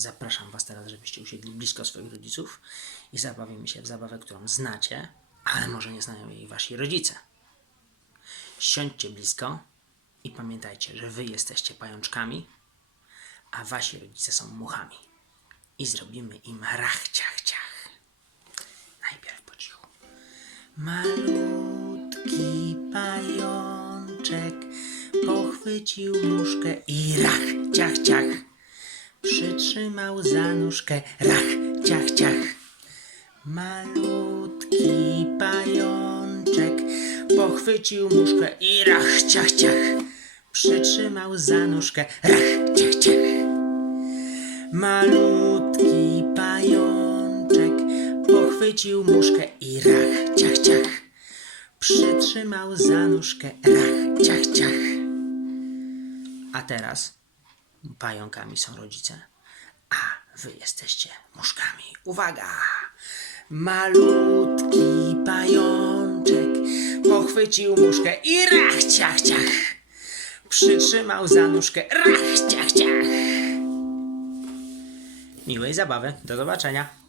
Zapraszam Was teraz, żebyście usiedli blisko swoich rodziców i zabawimy się w zabawę, którą znacie, ale może nie znają jej Wasi rodzice. Siądźcie blisko i pamiętajcie, że Wy jesteście pajączkami, a Wasi rodzice są muchami. I zrobimy im rach, ciach, ciach. Najpierw po cichu. Malutki pajączek pochwycił muszkę i rach, ciach, ciach. Przytrzymał za nóżkę, rach, ciach, ciach. Malutki pajączek pochwycił muszkę i rach, ciach, ciach. Przytrzymał za nóżkę, rach, ciach, ciach. Malutki pajączek pochwycił muszkę i rach, ciach, ciach. Przytrzymał za nóżkę, rach, ciach, ciach. A teraz pająkami są rodzice, a wy jesteście muszkami. Uwaga! Malutki pajączek pochwycił muszkę i rach, ciach, ciach. Przytrzymał za nóżkę, rach, ciach, ciach. Miłej zabawy. Do zobaczenia.